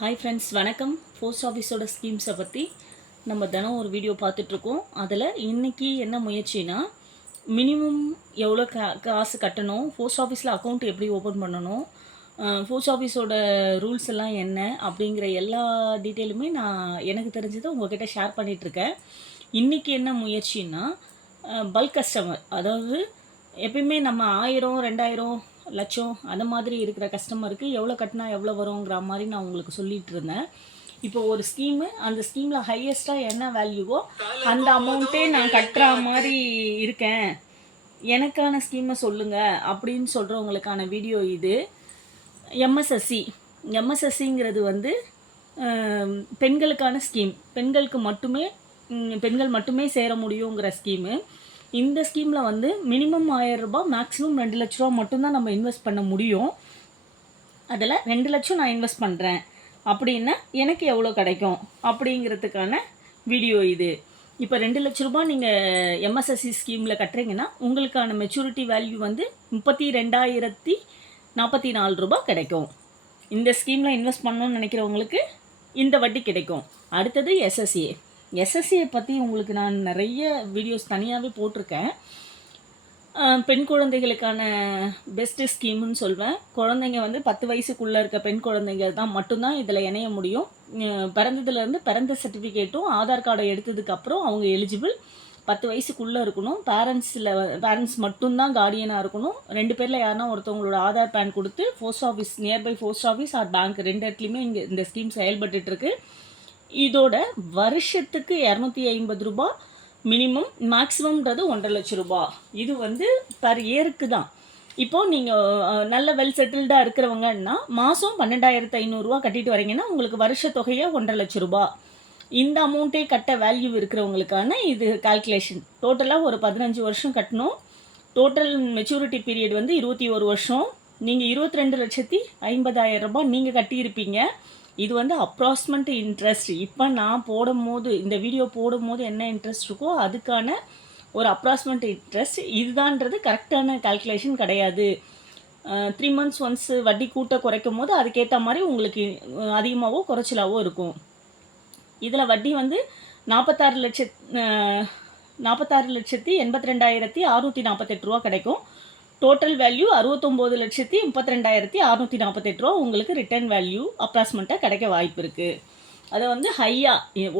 Hi friends, வணக்கம். Post ஆஃபீஸோட ஸ்கீம்ஸை பற்றி நம்ம தினம் ஒரு வீடியோ பார்த்துட்ருக்கோம். அதில் இன்றைக்கி என்ன முயற்சினா, மினிமம் எவ்வளோ காசு கட்டணும், போஸ்ட் ஆஃபீஸில் அக்கௌண்ட் எப்படி ஓப்பன் பண்ணணும், போஸ்ட் ஆஃபீஸோட ரூல்ஸ் எல்லாம் என்ன அப்படிங்கிற எல்லா டீட்டெயிலுமே நான் எனக்கு தெரிஞ்சதை உங்கள்கிட்ட ஷேர் பண்ணிகிட்ருக்கேன். இன்றைக்கி என்ன முயற்சின்னா, பல்க் கஸ்டமர், அதாவது எப்பயுமே நம்ம 1000, 2000, லட்சம் அந்த மாதிரி இருக்கிற கஸ்டமருக்கு எவ்வளோ கட்டினா எவ்வளோ வருங்கிற மாதிரி நான் உங்களுக்கு சொல்லிகிட்டு இருந்தேன். இப்போ ஒரு ஸ்கீமு, அந்த ஸ்கீமில் ஹையஸ்ட்டாக என்ன வேல்யூவோ அந்த அமௌண்ட்டே நான் கட்டுற மாதிரி இருக்கேன், எனக்கான ஸ்கீமை சொல்லுங்கள் அப்படின்னு சொல்கிறவங்களுக்கான வீடியோ இது. எம்எஸ்எஸ்சி எம்எஸ்எஸ்சிங்கிறது வந்து பெண்களுக்கான ஸ்கீம், பெண்கள் மட்டுமே சேர முடியுங்கிற ஸ்கீமு. இந்த ஸ்கீமில் வந்து மினிமம் 1000 ரூபாய், மேக்ஸிமம் 2 லட்ச ரூபா மட்டும்தான் நம்ம இன்வெஸ்ட் பண்ண முடியும். அதில் 2 லட்சம் நான் இன்வெஸ்ட் பண்ணுறேன் அப்படின்னா எனக்கு எவ்வளோ கிடைக்கும் அப்படிங்கிறதுக்கான வீடியோ இது. இப்போ 2 லட்ச ரூபாய் நீங்கள் எம்எஸ்எஸ்சி ஸ்கீமில் கட்டுறீங்கன்னா உங்களுக்கான மெச்சூரிட்டி வேல்யூ வந்து 32,044 ரூபாய் கிடைக்கும். இந்த ஸ்கீமில் இன்வெஸ்ட் பண்ணணும்னு நினைக்கிறவங்களுக்கு இந்த வட்டி கிடைக்கும். அடுத்தது எஸ்எஸ்சியை பற்றி உங்களுக்கு நான் நிறைய வீடியோஸ் தனியாகவே போட்டிருக்கேன். பெண் குழந்தைகளுக்கான பெஸ்ட்டு ஸ்கீமுன்னு சொல்வேன். குழந்தைங்க வந்து 10 வயசுக்குள்ளே இருக்க பெண் குழந்தைங்க தான் மட்டும்தான் இதில் இணைய முடியும். பிறந்ததுலேருந்து பிறந்த சர்டிஃபிகேட்டும் ஆதார் கார்டை எடுத்ததுக்கப்புறம் அவங்க எலிஜிபிள். 10 வயசுக்குள்ளே இருக்கணும். பேரண்ட்ஸ் மட்டும்தான் கார்டியனாக இருக்கணும். 2 பேரில் யாருன்னா ஒருத்தவங்களோட ஆதார் பேன் கொடுத்து nearby post office R bank 2 இடத்துலையுமே இங்கே இந்த ஸ்கீம் செயல்பட்டுருக்கு. இதோட வருஷத்துக்கு 250 ரூபா மினிமம், மேக்ஸிமம்ன்றது 1.5 லட்ச ரூபா. இது வந்து பர் இயருக்கு தான். இப்போது நீங்கள் நல்ல வெல் செட்டில்டாக இருக்கிறவங்கன்னா மாதம் 12,500 ரூபா கட்டிட்டு வரீங்கன்னா உங்களுக்கு வருஷ தொகையை 1.5 லட்ச ரூபா. இந்த அமௌண்ட்டே கட்ட வேல்யூ இருக்கிறவங்களுக்கான இது கால்குலேஷன். டோட்டலாக ஒரு 15 வருஷம் கட்டணும். டோட்டல் மெச்சூரிட்டி பீரியட் வந்து 21 வருஷம். நீங்கள் 22,50,000 ரூபாய் நீங்கள் கட்டியிருப்பீங்க. இது வந்து அப்ராக்சிமேட் இன்ட்ரெஸ்ட். இப்போ நான் இந்த வீடியோ போடும்போது என்ன இன்ட்ரெஸ்ட் இருக்கோ அதுக்கான ஒரு அப்ராக்சிமேட் இன்ட்ரெஸ்ட் இதுதான்றது கரெக்டான கால்குலேஷன் கிடையாது. 3 months ஒன்ஸ் வட்டி குறைக்கும் போது அதுக்கேற்ற மாதிரி உங்களுக்கு அதிகமாகவோ குறைச்சலாவோ இருக்கும். இதில் வட்டி வந்து 46,82,648 ரூபா கிடைக்கும். டோட்டல் வேல்யூ 69,32,648 ரூபா உங்களுக்கு ரிட்டர்ன் வேல்யூ அப்ராக்சிமேட்டாக கிடைக்க வாய்ப்பு இருக்குது. அதை வந்து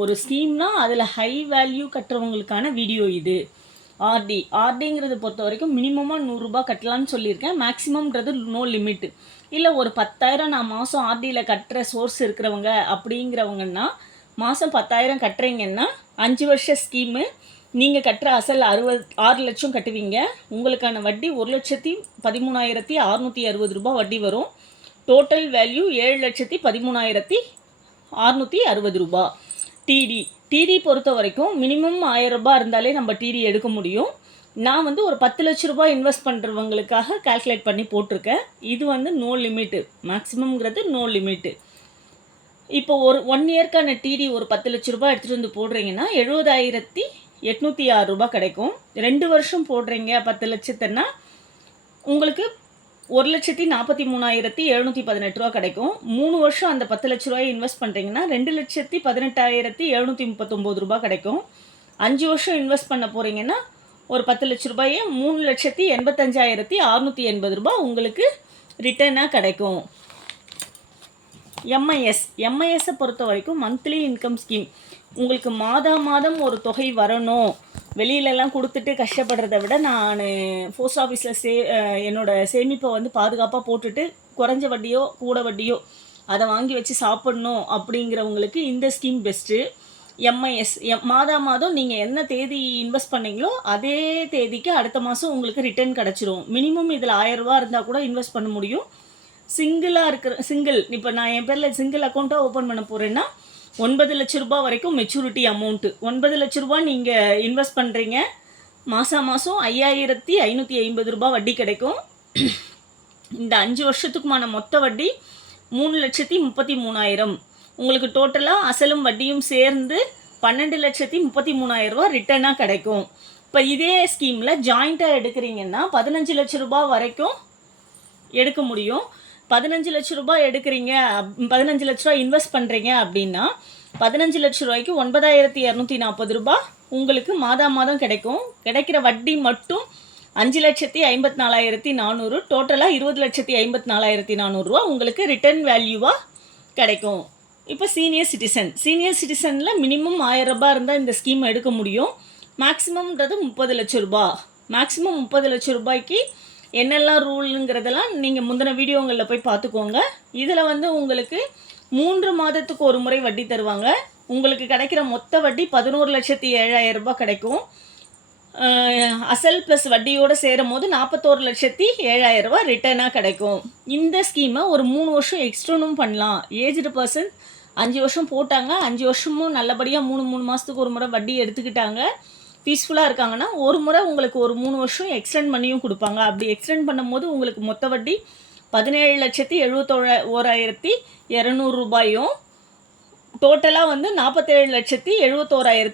ஒரு ஸ்கீம்னால் அதில் ஹை வேல்யூ கட்டுறவங்களுக்கான வீடியோ இது. ஆர்டிங்கிறது பொறுத்த வரைக்கும் மினிமமாக 100 ரூபா கட்டலான்னு சொல்லியிருக்கேன். மேக்ஸிமம்ன்றது நோ லிமிட். இல்லை ஒரு 10,000 நான் மாதம் ஆர்டியில் கட்டுற சோர்ஸ் இருக்கிறவங்க அப்படிங்கிறவங்கன்னா மாதம் 10,000 கட்டுறீங்கன்னா 5 வருஷ ஸ்கீமு. நீங்கள் கட்டுற அசல் 6 லட்சம் கட்டுவீங்க. உங்களுக்கான வட்டி 1,13,660 ரூபா வட்டி வரும். டோட்டல் வேல்யூ 7,13,660 ரூபா. டிடி பொறுத்த வரைக்கும் மினிமம் 1000 ரூபாய் இருந்தாலே நம்ம டிடி எடுக்க முடியும். நான் வந்து ஒரு 10 லட்ச ரூபாய் இன்வெஸ்ட் பண்ணுறவங்களுக்காக கால்குலேட் பண்ணி போட்டிருக்கேன். இது வந்து நோ லிமிட்டு, மேக்ஸிமம்ங்கிறது நோ லிமிட்டு. இப்போ ஒரு 1 இயர்க்கான டிடி ஒரு 10 லட்ச ரூபாய் எடுத்துகிட்டு வந்து போடுறீங்கன்னா 70,806 ரூபாய் கிடைக்கும். 2 வருஷம் போடுறீங்க 10 லட்சத்துன்னா உங்களுக்கு 1,43,718 ரூபா கிடைக்கும். 3 வருஷம் அந்த 10 லட்ச ரூபாயை இன்வெஸ்ட் பண்ணுறீங்கன்னா 2,18,739 ரூபாய் கிடைக்கும். 5 வருஷம் இன்வெஸ்ட் பண்ண போகிறீங்கன்னா ஒரு 10 லட்ச ரூபாயை 3,85,680 ரூபாய் உங்களுக்கு ரிட்டர்னாக கிடைக்கும். எம்ஐஎஸ்ஸை பொறுத்த வரைக்கும் மந்த்லி இன்கம் ஸ்கீம். உங்களுக்கு மாதம் ஒரு தொகை வரணும், வெளியிலலாம் கொடுத்துட்டு கஷ்டப்படுறத விட நான் போஸ்ட் ஆஃபீஸில் என்னோடய சேமிப்பை வந்து பாதுகாப்பாக போட்டுட்டு குறைஞ்ச வட்டியோ கூட வட்டியோ அதை வாங்கி வச்சு சாப்பிட்ணும் அப்படிங்கிறவங்களுக்கு இந்த ஸ்கீம் பெஸ்ட்டு. எம்ஐஎஸ் மாதம் நீங்கள் என்ன தேதி இன்வெஸ்ட் பண்ணீங்களோ அதே தேதிக்கு அடுத்த மாதம் உங்களுக்கு ரிட்டர்ன் கிடச்சிரும். மினிமம் இதில் 1000 ரூபா இருந்தால் கூட இன்வெஸ்ட் பண்ண முடியும். இப்போ நான் என் பேரில் சிங்கிள் அக்கௌண்ட்டாக ஓப்பன் பண்ண போகிறேன்னா 9 லட்ச ரூபாய் வரைக்கும் மெச்சூரிட்டி அமௌண்ட்டு. 9 லட்ச ரூபாய் நீங்கள் இன்வெஸ்ட் பண்ணுறீங்க. மாதம் 5,550 ரூபாய் வட்டி கிடைக்கும். இந்த 5 வருஷத்துக்குமான மொத்த வட்டி 3,33,000. உங்களுக்கு டோட்டலாக அசலும் வட்டியும் சேர்ந்து 12,33,000 ரூபா ரிட்டர்னாக கிடைக்கும். இப்போ இதே ஸ்கீமில் ஜாயிண்ட்டாக எடுக்கிறீங்கன்னா 15 லட்ச ரூபாய் வரைக்கும் எடுக்க முடியும். 15 லட்ச ரூபாய் எடுக்கிறீங்க, 15 லட்ச ரூபாய் இன்வெஸ்ட் பண்ணுறீங்க அப்படின்னா 15 லட்ச ரூபாய்க்கு 9,240 ரூபாய் உங்களுக்கு மாதம் கிடைக்கும். கிடைக்கிற வட்டி மட்டும் 5,54,400, டோட்டலாக 20,54,400 ரூபா உங்களுக்கு ரிட்டர்ன் வேல்யூவாக கிடைக்கும். இப்போ சீனியர் சிட்டிசனில் மினிமம் 1000 ரூபாய் இருந்தால் இந்த ஸ்கீம் எடுக்க முடியும். மேக்ஸிமம்ன்றது 30 லட்ச ரூபா. மேக்ஸிமம் 30 லட்ச ரூபாய்க்கு என்னெல்லாம் ரூலுங்கிறதெல்லாம் நீங்கள் முந்தின வீடியோங்களில் போய் பார்த்துக்கோங்க. இதில் வந்து உங்களுக்கு 3 மாதத்துக்கு ஒரு முறை வட்டி தருவாங்க. உங்களுக்கு கிடைக்கிற மொத்த வட்டி 11,07,000 ரூபாய் கிடைக்கும். அசல் ப்ளஸ் வட்டியோடு சேரும் போது 41,07,000 ரூபாய் ரிட்டர்னாக கிடைக்கும். இந்த ஸ்கீமை ஒரு 3 வருஷம் எக்ஸ்டர்னும் பண்ணலாம். ஏஜ்டு பர்சன் 5 வருஷம் போட்டாங்க, 5 வருஷமும் நல்லபடியாக 3 மாதத்துக்கு ஒரு முறை வட்டி எடுத்துக்கிட்டாங்க, பீஸ்ஃபுல்லாக இருக்காங்கன்னா ஒரு முறை உங்களுக்கு ஒரு 3 வருஷம் எக்ஸ்டெண்ட் பண்ணியும் கொடுப்பாங்க. அப்படி எக்ஸ்டெண்ட் பண்ணும்போது உங்களுக்கு மொத்த வட்டி 17,71,200 ரூபாயும், டோட்டலாக வந்து 47,71,000